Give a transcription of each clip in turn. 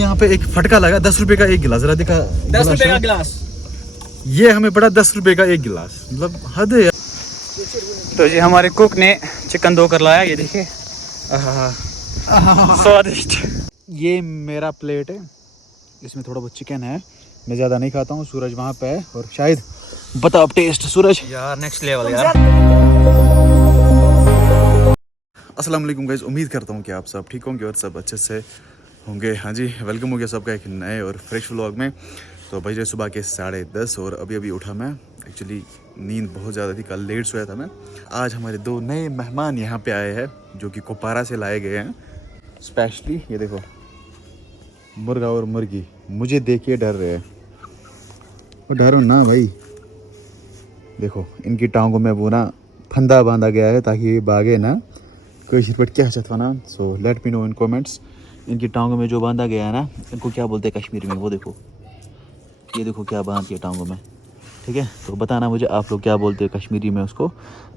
यहाँ पे एक फटका लगा 10 रुपए का एक गिलास, जरा दिखा। 10 रुपए का गिलास, ये हमें पड़ा 10 रुपए का एक गिलास, मतलब हद है यार। तो जी हमारे कुक ने चिकन 2 कर लाया, ये देखिए स्वादिष्ट। ये मेरा प्लेट है, इसमें थोड़ा बहुत चिकन है, मैं ज़्यादा नहीं खाता हूँ। सूरज वहाँ पे है और शायद बता अब टेस्ट सूरज यार नेक्स्ट लेवल यार। अस्सलाम वालेकुम गाइस, उम्मीद करता हूँ कि आप सब ठीक होंगे और सब अच्छे से होंगे। हाँ जी, वेलकम हो गया सबका एक नए और फ्रेश व्लॉग में। तो बज रहे सुबह के 10:30 और अभी उठा मैं। एक्चुअली नींद बहुत ज़्यादा थी, कल लेट सोया था मैं। आज हमारे 2 नए मेहमान यहाँ पे आए हैं जो कि कुपवारा से लाए गए हैं स्पेशली। ये देखो मुर्गा और मुर्गी मुझे देखिए डर रहे हैं। और डरो ना भाई, देखो इनकी टांगों में वो ना फंदा बांधा गया है ताकि ये भागे ना। कश्मीर पर क्या चाहता ना, सो लेट मी नो इन कमेंट्स। इनकी टांगों में जो बांधा गया है ना, इनको क्या बोलते हैं कश्मीर में, वो देखो, ये देखो क्या बांध के टांगों में, ठीक है। तो बताना मुझे आप लोग क्या बोलते हैं कश्मीरी में उसको।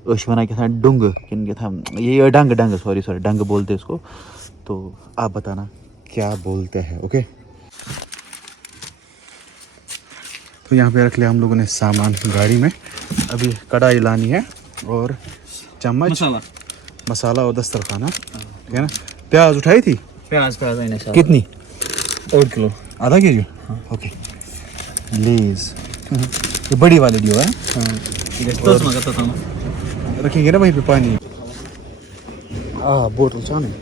उशमना क्या था, डुंग किन क्या था, ये डंग सॉरी डंग बोलते हैं उसको। तो आप बताना क्या बोलते हैं, ओके। तो यहाँ पे रख लिया हम लोगों ने सामान गाड़ी में। अभी कढ़ाई लानी है और चम्मच, मसाला और दस्तरखाना, ठीक है ना। प्याज उठाई थी, प्याज कितनी? 1 किलो, आधा केजी, ओके। प्लीज ये बड़ी वाली जो है, रखेंगे ना वहीं पे पानी। बोतल चाने।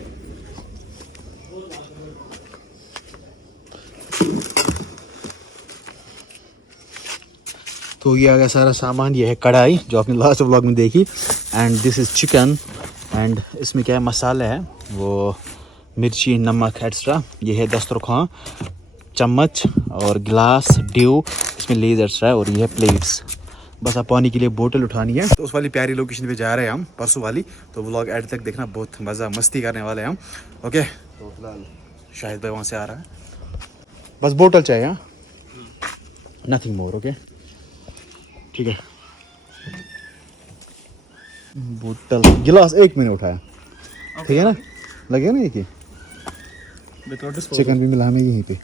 तो ये आ गया सारा सामान। ये है कढ़ाई जो आपने लास्ट व्लॉग में देखी, and this is chicken. And इसमें क्या है, मसाले है वो मिर्ची नमक एक्स्ट्रा। ये है दस्तरखान, चम्मच और गिलास ड्यू, इसमें लेज एक्स्ट्रा है। और ये है प्लेट्स। बस आप पानी के लिए बोतल उठानी है। तो उस वाली प्यारी लोकेशन पे जा रहे हैं हम, परसों वाली। तो व्लॉग एंड तक देखना, बहुत मज़ा मस्ती करने वाले हैं हम, ओके। तो फिलहाल शाहिद भाई वहाँ से आ रहा है, बस बोतल चाहिए, हाँ, नथिंग मोर, ओके, ठीक है। बोतल गिलास एक मैंने उठाया, ठीक है ना, लगे ना ये कि चिकन भी मिला हमें यहीं पे।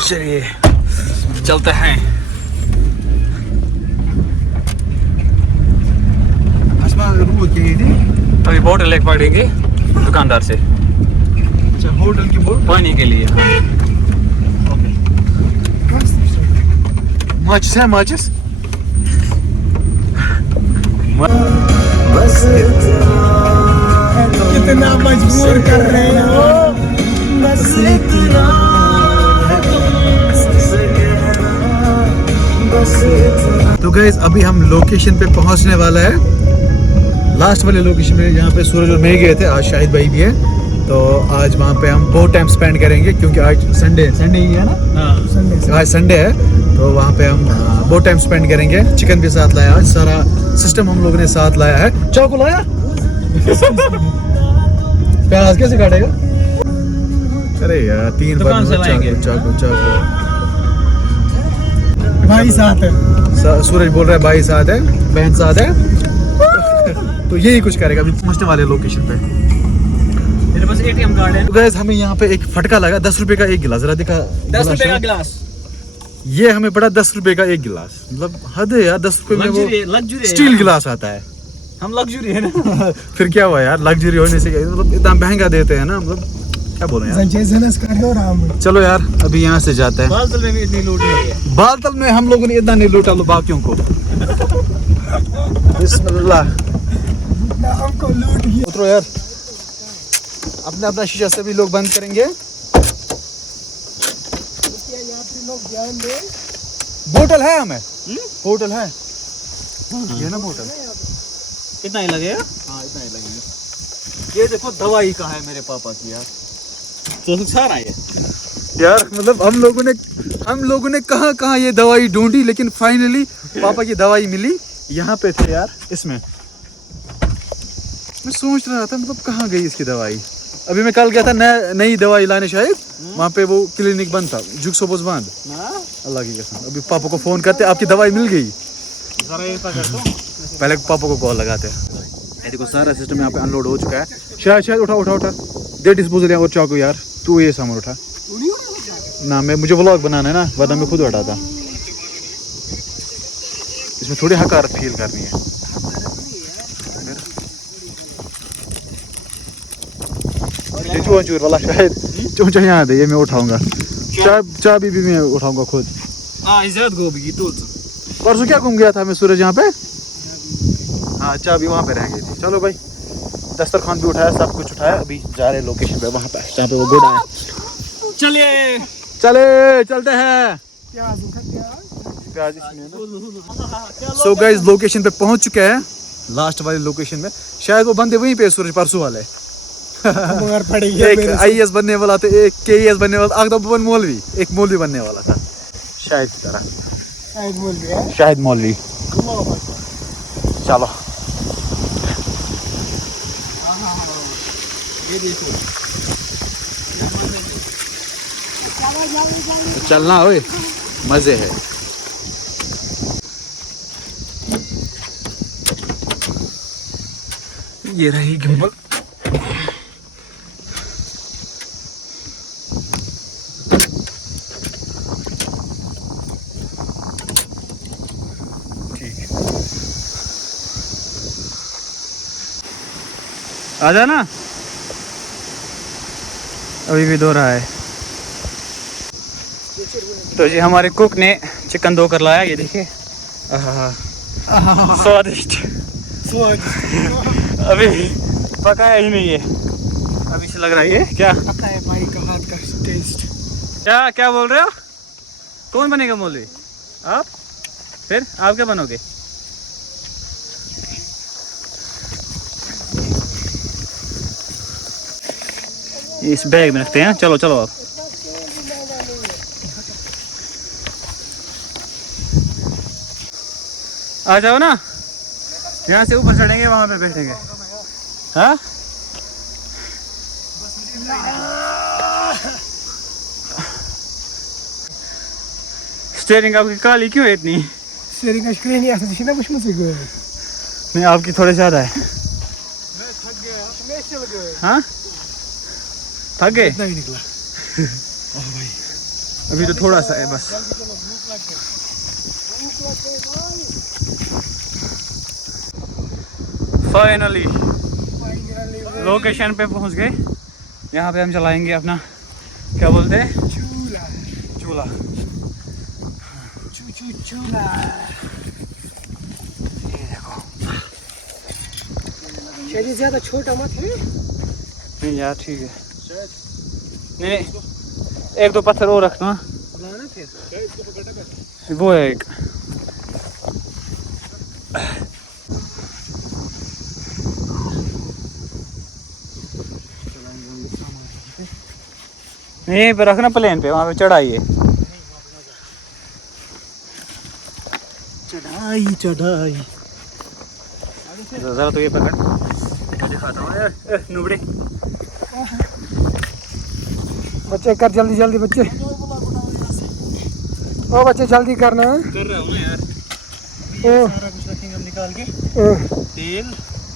चलिए चलते हैं। अभी बोतल एक पड़ेगी दुकानदार से, अच्छा होटल की बोतल पानी के लिए। माचिस है, माचिस। बस कितना मजबूर कर रहे हो, बस इतना, बस इतना। तो गाइस अभी हम लोकेशन पे पहुंचने वाला है, लास्ट वाले लोकेशन पे जहाँ पे सूरज और मैं गए थे। आज शाहिद भाई भी है, तो आज वहाँ पे हम बहुत टाइम स्पेंड करेंगे क्योंकि आज संडे ही है ना, आज संडे है। तो वहाँ पे हम बहुत टाइम स्पेंड करेंगे। चिकन भी साथ लाया, आज सारा सिस्टम हम लोगों ने साथ लाया है। चाकू लाया प्याज कैसे काटेगा? अरे यार 3 दुकान से लाएंगे। चाकू भाई साथ है, सूरज बोल रहा है भाई साथ है, बहन साथ है। तो यही कुछ करेगा। अभी पहुंचने वाले लोकेशन पे। मेरे पास ATM कार्ड है। तो गाइस हमें यहाँ पे एक फटका लगा 10 रुपए का एक गिलास, जरा दिखा। 10 रुपए का गिलास, ये हमें पड़ा 10 रुपए का एक गिलास, मतलब हद है यार। 10 रुपए में वो लग्जरी स्टील गिलास आता है। हम लग्जरी है ना। फिर क्या हुआ यार, लग्जरी होने से मतलब इतना महंगा देते हैं ना, मतलब क्या बोले यार। चलो यार अभी यहाँ से जाते हैं। बालतल में भी इतनी लूट नहीं है। बालतल में हम लोगों ने इतना नहीं लूटा लो बाकियों को। बिस्मिल्लाह, हमको लूट गया। उतरो यार, अपना अपना शीशा सभी लोग बंद करेंगे। ध्यान दे, बोतल है हमें, बोतल है, ये ना बोतल। कितना ही लगेगा? हाँ इतना ही लगेगा। ये देखो दवाई का है मेरे पापा की यार। तो सारा ये यार मतलब हम लोगों ने कहाँ कहाँ ये दवाई ढूंढी, लेकिन फाइनली पापा की दवाई मिली। यहाँ पे थे यार इसमें। मैं सोच रहा था मतलब कहाँ गई इसकी दवाई। अभी मैं कल गया था नई दवाई लाने शायद, वहाँ पे वो क्लिनिक बंद था, जुगसोपोज बंद। अल्लाह की कसम। अभी पापा को फोन करते, आपकी दवाई मिल गई। पहले पापा को कॉल लगाते हैं। ये देखो सारा सिस्टम यहाँ पे अनलोड हो चुका है। शायद उठा दे डिस्पोजल और चाकू यार, तू ये सामान उठा ना। मुझे व्लॉग बनाना है ना, वरना मैं खुद उठाता। इसमें थोड़ी हकारत फील करनी है। ये चूर वाला शायद चूचा यहाँ दे, ये मैं उठाऊंगा। चाबी भी मैं उठाऊंगा खुद। परसों क्या घूम गया था मैं सूरज यहाँ पे। हाँ चाबी वहाँ पे रह गई थी। चलो भाई, दस्तरखान भी उठाया, सब कुछ उठाया। अभी जा रहे लोकेशन पे, वहाँ पे जहाँ पे वो घोड़ा है। चलते हैं। सो गाइस लोकेशन पे पहुंच चुके हैं, लास्ट वाली लोकेशन में। शायद वो बंदे वहीं पे सूरज परसों वाले। एक IAS बनने वाला था, एक KES बनने वाला, एक मौलवी बनने वाला था शायद की तरह। शायद मौलवी। चलो चलना ओए, मजे है। ये रही गिम्बल। आ जा ना, अभी भी धो रहा है। तो जी हमारे कुक ने चिकन धो कर लाया, ये देखिए। स्वादिष्ट। अभी पकाया ही नहीं है, अभी से लग रहा है ये क्या पता है भाई का हाथ का टेस्ट। क्या बोल रहे हो? कौन बनेगा मौलवी? आप? फिर आप क्या बनोगे? इस बैग में रखते हैं। चलो चलो आप। आ जाओ ना, यहाँ से ऊपर चढ़ेंगे, वहां पे बैठेंगे। हाँ स्टीयरिंग आपकी काली क्यों है इतनी? स्टीयरिंग का स्क्रीन नहीं आती ना, कुछ मुझे गए नहीं, आपकी थोड़े ज्यादा है। मैं थक गया, मैं चल गए। हाँ थक गए? नहीं निकला। भाई अभी तो थोड़ा सा है बस। फाइनली लोकेशन पे पहुंच गए। यहाँ पे हम चलाएंगे अपना, क्या बोलते हैं, चूल्हा। चूल्हा। चूल्हा ये देखो। शरीर ज्यादा छोटा मत है। नहीं यार ठीक है। नहीं एक दो पत्थर और रखना फिर। वो है एक। नहीं यहीं पे रखना, प्लेन पे, वहाँ पे चढ़ाइए। चढ़ाई जरा तो ये पकड़, मैं दिखाता हूँ। नुबड़े बच्चे कर जल्दी जल्दी बच्चे। ओ बच्चे जल्दी करना। कर रहा हूँ यार। ओ सारा कुछ रखेंगे हम निकाल के। तेल,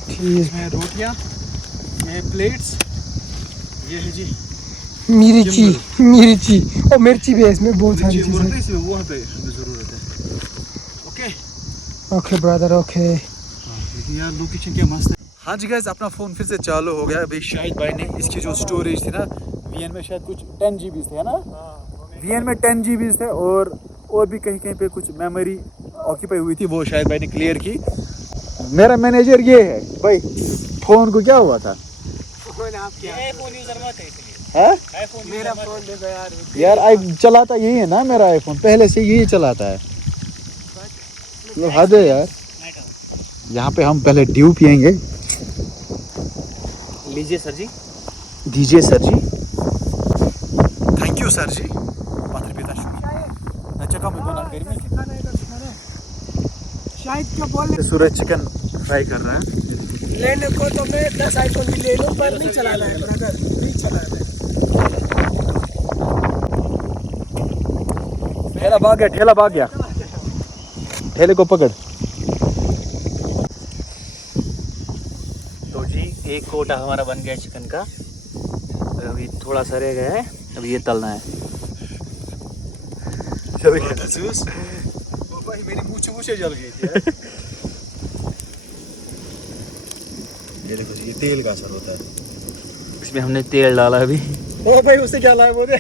ठीक। इसमें रोटियाँ, ये प्लेट्स, ये है जी मिर्ची और मिर्ची भी है इसमें, बहुत सारी चीजें। इसमें वहाँ पे हमें ज़रूरत है। Okay okay brother okay. लेकिन यार लोकेशन क्या मस्त है। हाँ जी गाइस, अपना फ़ोन फिर से चालू हो गया। अभी शाहिद भाई ने इसकी जो स्टोरेज थी ना, VN में शायद कुछ 10 GB थे, है ना? VN में 10 GB थे, और भी कहीं कहीं पे कुछ मेमोरी ऑक्यूपाई हुई थी, वो शायद भाई ने क्लियर की। मेरा मैनेजर ये है भाई, फ़ोन को क्या हुआ था? मेरा फोन देखो यार आई चलाता यही है ना, मेरा आईफोन पहले से यही चलाता है। मतलब हद है यार। यहाँ पे हम पहले ड्यू पियेंगे। लीजिए सर जी। दीजिए sir ji. Thank you sir ji. शायद क्या बोल सूरज चिकन फ्राई कर रहा है। लेने को तो मैं 10 आईफोन भी ले लूं पर नहीं चलाना है ब्रदर, नहीं चलाना है। ठेला भाग गया, ठेले को पकड़। तो जी एक कोटा हमारा बन गया चिकन का, और अभी थोड़ा सा रह गया है, अभी ये तलना है। चल गया जूस। ओ भाई मेरी मूछें जल गई थी। ये देखो ये तेल का असर होता है। इसमें हमने तेल डाला अभी। ओ भाई उससे क्या लाया बोले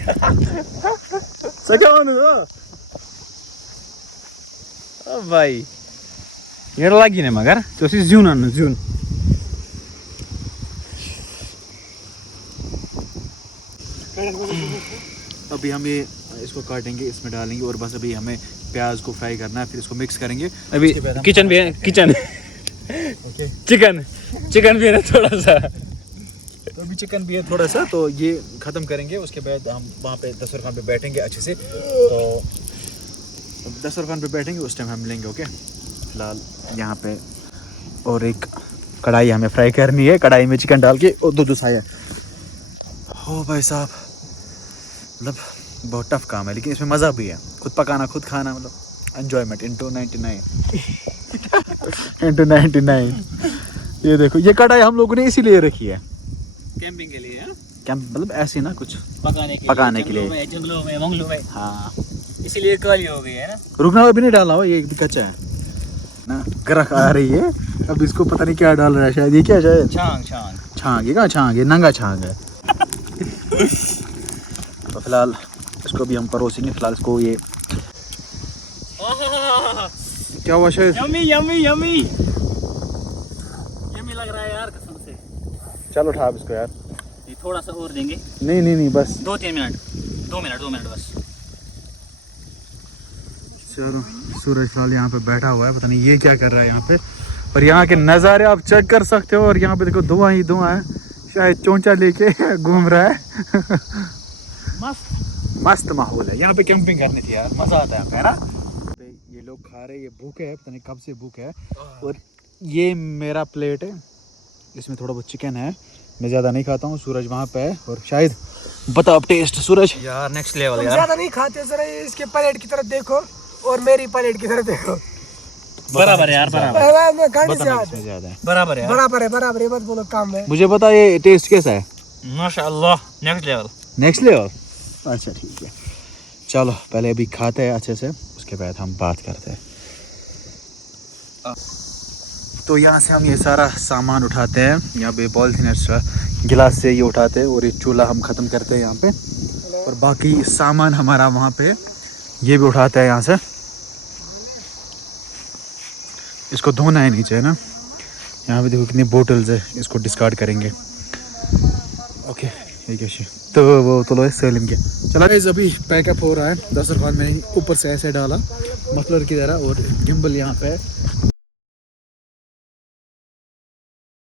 अब भाई ये lagi nih magar, terus zunan zun. अभी हम ये इसको काटेंगे, इसमें डालेंगे और बस अभी हमें प्याज को फ्राई करना है, फिर इसको मिक्स करेंगे। अभी उसके बाद हम किचन भी है, किचन ओके चिकन भी है ना थोड़ा सा। तो अभी चिकन भी है थोड़ा सा, तो ये ख़त्म करेंगे। उसके बाद हम वहाँ पे दस्तरखान पे बैठेंगे अच्छे से। तो दस्तरखान पे बैठेंगे उस टाइम हम लेंगे। ओके फिलहाल यहाँ पे और एक कढ़ाई हमें फ्राई करनी है, कढ़ाई में चिकन डाल के और दूध आया हो भाई साहब। मतलब बहुत टफ काम है, लेकिन इसमें मज़ा भी है। खुद पकाना खुद खाना, मतलब एन्जॉयमेंट इंटू 99। ये देखो ये कढ़ाई हम लोगों ने इसीलिए रखी है कैंपिंग के लिए, क्या मतलब ऐसे ना कुछ पकाने के लिए जंगलों में मंगलों में, हाँ। इसीलिए काली हो गई है ना। रुकना अभी नहीं डालना हो, ये एक कच्चा है ना, गरख आ रही है। अब इसको पता नहीं क्या डाल रहा है, शायद ये क्या शायद छांग। ये कहाँ छांग है, नंगा छांग है। तो फिलहाल इसको भी हम परोसेंगे। फिलहाल इसको ये क्या हुआ शायद, यम्मी लग रहा है यार कसम से। चलो उठा अब इसको यार। ये थोड़ा सा और देंगे, नहीं बस 2-3 मिनट, 2 मिनट बस। चलो सूरज फिलहाल यहाँ पे बैठा हुआ है, पता नहीं ये क्या कर रहा है यहाँ पे। और यहाँ के नज़ारे आप चेक कर सकते हो। और यहाँ पे देखो धुआं ही धुआं है, शायद चोंचा लेके घूम रहा है। मस्त माहौल है यहाँ पे, कैंपिंग करनी थी यार, मज़ा आता है यहाँ पे, है ना। ये लोग खा रहे हैं, ये भूखे है, पता नहीं कब से भूखे है। और ये मेरा प्लेट है, इसमें थोड़ा बहुत चिकन है, मैं ज़्यादा नहीं खाता हूँ। सूरज वहाँ पे है और शायद बता अब टेस्ट सूरज। यार नेक्स्ट लेवल तुम यार, ज्यादा नहीं खाते, जरा इसके प्लेट की तरफ देखो और मेरी प्लेट की तरफ देखो। बराबर है यार, बराबर मैं खाने से इसमें ज़्यादा है। बराबर है बराबर है, बस बोलो काम है। मुझे पता ये टेस्ट कैसा है, माशाअल्लाह नेक्स्ट लेवल। Next level. अच्छा ठीक है, चलो पहले अभी खाते हैं अच्छे से, उसके बाद हम बात करते हैं। तो यहाँ से हम ये सारा सामान उठाते हैं, यहाँ पे पॉलीथीन गिलास से ये उठाते हैं और ये चूल्हा हम ख़त्म करते हैं यहाँ पे। और बाकी सामान हमारा वहाँ पे ये भी उठाते हैं यहाँ से। इसको धोना है नीचे, है ना। यहाँ पे देखो कितनी बोटल्स है, इसको डिस्कार्ड करेंगे। ओके ये कैसे तो वो तो लो सेलिंग के चला गया। अभी पैकअप हो रहा है, दस्तरखान में ऊपर से ऐसे डाला मफलर की तरह, और गिम्बल यहाँ पे